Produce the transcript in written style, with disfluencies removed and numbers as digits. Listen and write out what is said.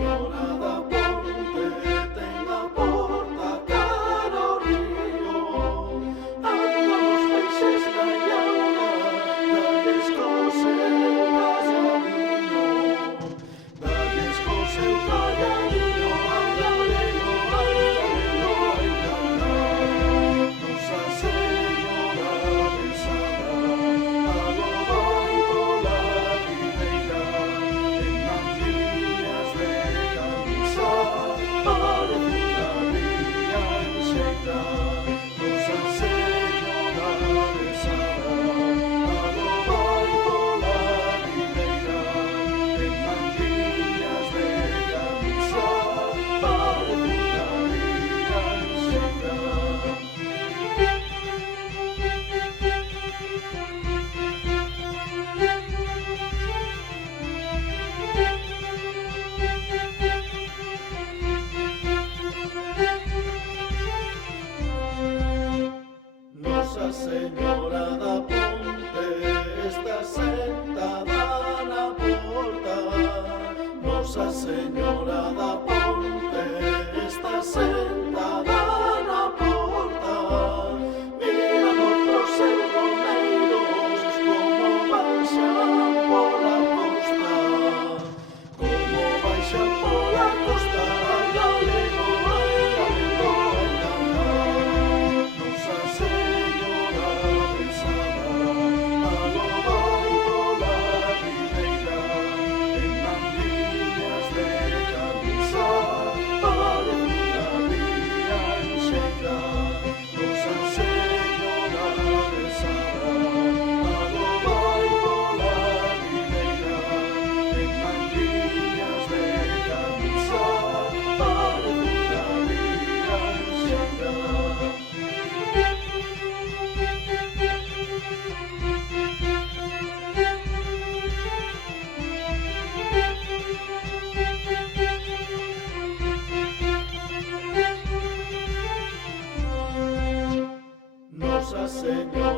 Señora da Ponte ten a porta cara ao río. Anda os peixes na llauna, dalles co seu calladiño. Dalles co seu calladiño, ai galego, ai galego, ai galego. Nosa Señora besada, algo vai pola ribeira, en mantillas de camisa, parecida vía enxeita. Nosa Señora besada, algo vai pola ribeira, en mantillas de camisa, parecida vía enxeita. Nosa Señora da Ponte está sentada na porta. Nosa Señora da Ponte está sentada na porta. Mira noutros sermoneiros como baixan pola costa. Como baixan pola costa, ai galego, ai galego, ai galego. Nosa Señora besada, algo vai pola ribeira, en mantillas de camisa, parecida vía enxeita. Nosa Señora besada, algo vai pola ribeira, en mantillas de camisa, parecida vía enxeita. Nosa Señora